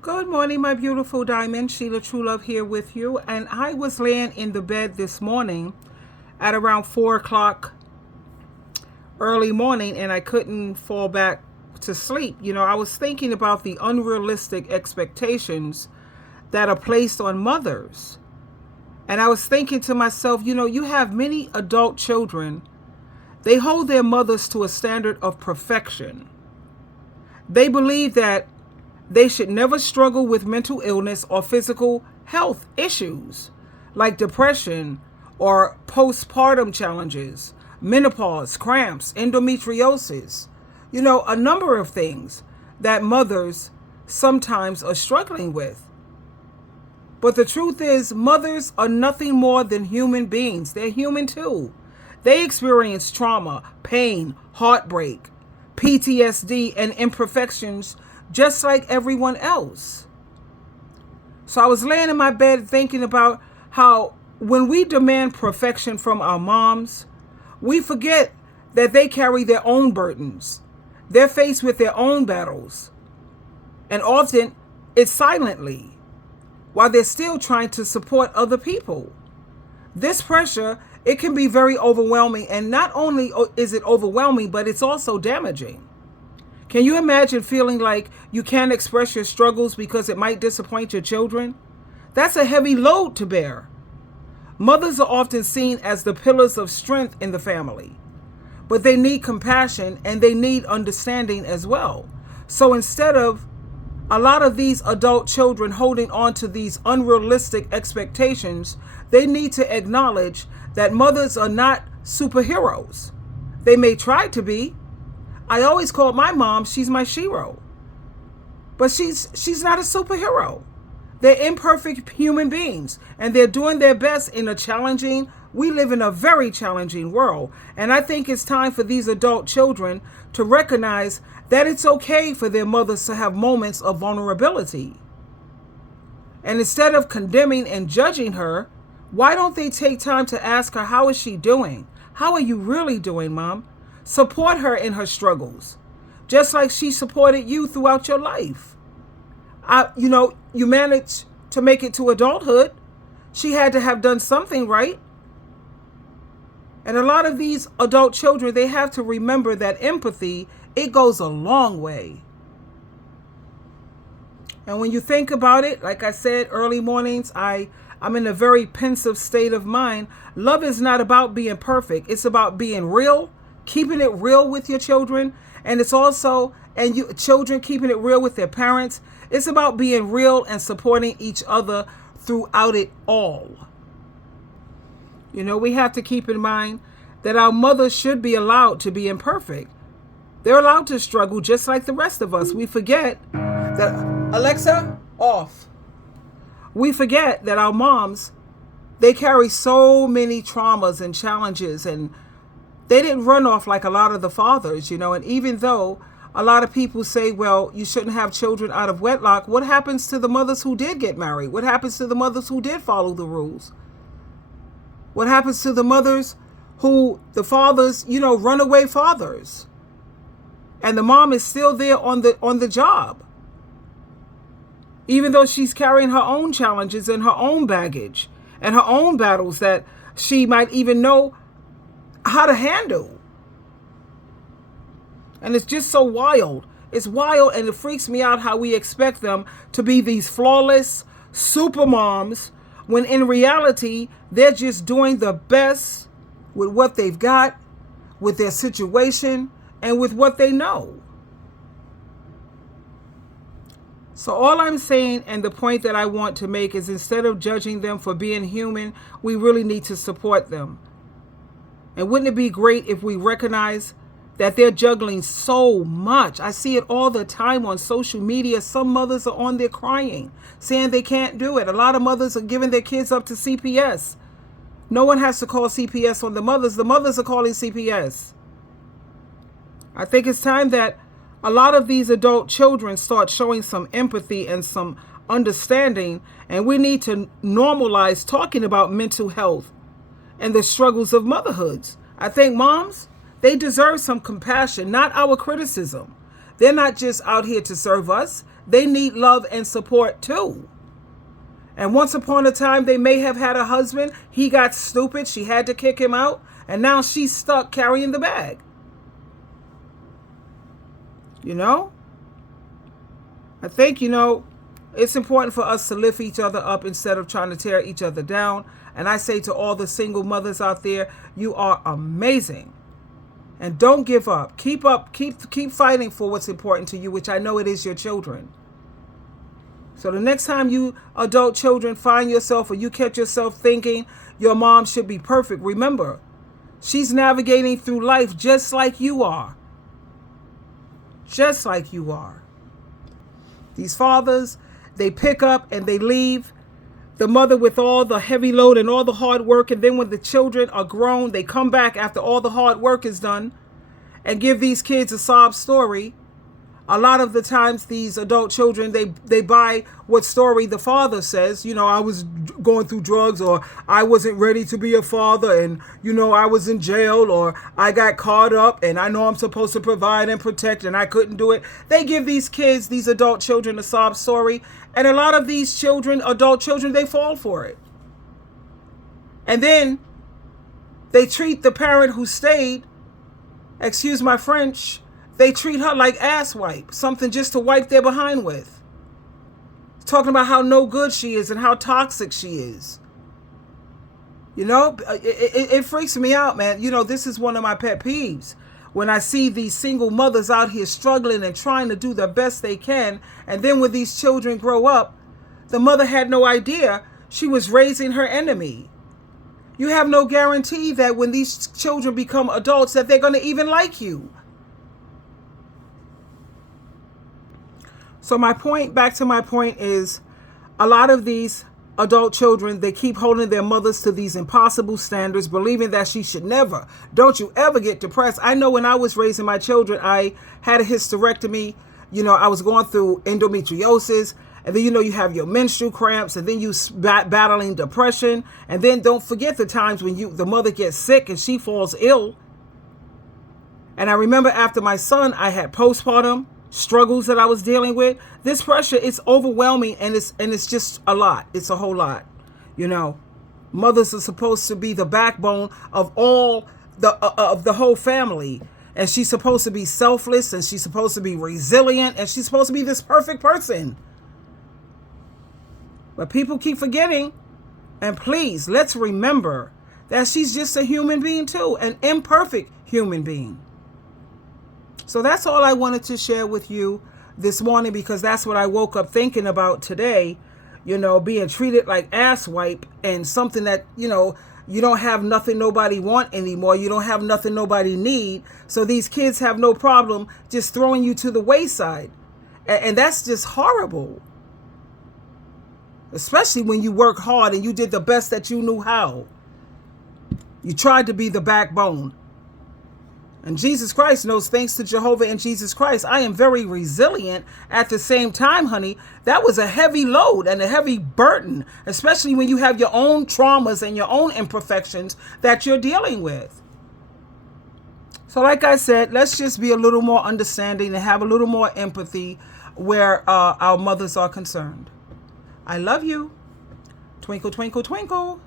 Good morning, my beautiful diamond. SheilaTruelove here with you. And I was laying in the bed this morning at around 4 o'clock early morning, and I couldn't fall back to sleep. I was thinking about the unrealistic expectations that are placed on mothers. And I was thinking to myself, you have many adult children. They hold their mothers to a standard of perfection. They believe that they should never struggle with mental illness or physical health issues like depression or postpartum challenges, menopause, cramps, endometriosis, a number of things that mothers sometimes are struggling with. But the truth is, mothers are nothing more than human beings. They're human too. They experience trauma, pain, heartbreak, PTSD, and imperfections just like everyone else. So I was laying in my bed thinking about how when we demand perfection from our moms, we forget that they carry their own burdens. They're faced with their own battles. And often it's silently while they're still trying to support other people. This pressure, it can be very overwhelming. And not only is it overwhelming, but it's also damaging. Can you imagine feeling like you can't express your struggles because it might disappoint your children? That's a heavy load to bear. Mothers are often seen as the pillars of strength in the family, but they need compassion and they need understanding as well. So instead of a lot of these adult children holding on to these unrealistic expectations, they need to acknowledge that mothers are not superheroes. They may try to be. I always call my mom, she's my shero. But she's not a superhero. They're imperfect human beings, and they're doing their best in we live in a very challenging world. And I think it's time for these adult children to recognize that it's okay for their mothers to have moments of vulnerability. And instead of condemning and judging her, why don't they take time to ask her, how is she doing? How are you really doing, Mom? Support her in her struggles, just like she supported you throughout your life. You managed to make it to adulthood. She had to have done something right. And a lot of these adult children, they have to remember that empathy, it goes a long way. And when you think about it, like I said, early mornings, I'm in a very pensive state of mind. Love is not about being perfect. It's about being real, keeping it real with your children. And it's also, and you children keeping it real with their parents. It's about being real and supporting each other throughout it all. We have to keep in mind that our mothers should be allowed to be imperfect. They're allowed to struggle just like the rest of us. We forget that, Alexa, off. We forget that our moms, they carry so many traumas and challenges, and they didn't run off like a lot of the fathers, and even though a lot of people say, well, you shouldn't have children out of wedlock, what happens to the mothers who did get married? What happens to the mothers who did follow the rules? What happens to the mothers who, the fathers, runaway fathers? And the mom is still there on the job, even though she's carrying her own challenges and her own baggage and her own battles that she might even know how to handle. And it's just so wild. It's wild, and it freaks me out how we expect them to be these flawless super moms when in reality, they're just doing the best with what they've got, with their situation, and with what they know. So all I'm saying, and the point that I want to make, is instead of judging them for being human, we really need to support them. And wouldn't it be great if we recognize that they're juggling so much? I see it all the time on social media. Some mothers are on there crying, saying they can't do it. A lot of mothers are giving their kids up to CPS. No one has to call CPS on the mothers. The mothers are calling CPS. I think it's time that a lot of these adult children start showing some empathy and some understanding, and we need to normalize talking about mental health and the struggles of motherhoods. I think moms, they deserve some compassion, not our criticism. They're not just out here to serve us. They need love and support too. And once upon a time, they may have had a husband. He got stupid. She had to kick him out. And now she's stuck carrying the bag. You know? I think, it's important for us to lift each other up instead of trying to tear each other down. And I say to all the single mothers out there, you are amazing. And don't give up. Keep fighting for what's important to you, which I know it is your children. So the next time you adult children find yourself or you catch yourself thinking your mom should be perfect, remember, she's navigating through life just like you are. Just like you are. These fathers, they pick up and they leave the mother with all the heavy load and all the hard work. And then when the children are grown, they come back after all the hard work is done and give these kids a sob story. A lot of the times these adult children, they buy what story the father says. I was going through drugs, or I wasn't ready to be a father, and, I was in jail, or I got caught up and I know I'm supposed to provide and protect and I couldn't do it. They give these kids, these adult children, a sob story. And a lot of these children, adult children, they fall for it. And then they treat the parent who stayed, excuse my French, they treat her like ass wipe, something just to wipe their behind with. Talking about how no good she is and how toxic she is. It freaks me out, man. This is one of my pet peeves. When I see these single mothers out here struggling and trying to do the best they can, and then when these children grow up, the mother had no idea she was raising her enemy. You have no guarantee that when these children become adults that they're going to even like you. So back to my point is, a lot of these adult children, they keep holding their mothers to these impossible standards, believing that she should never, don't you ever get depressed. I know when I was raising my children, I had a hysterectomy. I was going through endometriosis, and then, you have your menstrual cramps, and then you battling depression. And then don't forget the times when the mother gets sick and she falls ill. And I remember after my son, I had postpartum struggles that I was dealing with. This pressure is overwhelming, and it's just a lot. It's a whole lot. Mothers are supposed to be the backbone of the whole family, and she's supposed to be selfless, and she's supposed to be resilient, and she's supposed to be this perfect person. But people keep forgetting, and please, let's remember that she's just a human being too, an imperfect human being. So that's all I wanted to share with you this morning, because that's what I woke up thinking about today, being treated like ass wipe, and something that, you don't have nothing nobody want anymore. You don't have nothing nobody need. So these kids have no problem just throwing you to the wayside. And that's just horrible. Especially when you work hard and you did the best that you knew how. You tried to be the backbone. And Jesus Christ knows, thanks to Jehovah and Jesus Christ, I am very resilient. At the same time, honey, that was a heavy load and a heavy burden, especially when you have your own traumas and your own imperfections that you're dealing with. So like I said, let's just be a little more understanding and have a little more empathy where our mothers are concerned. I love you. Twinkle, twinkle, twinkle.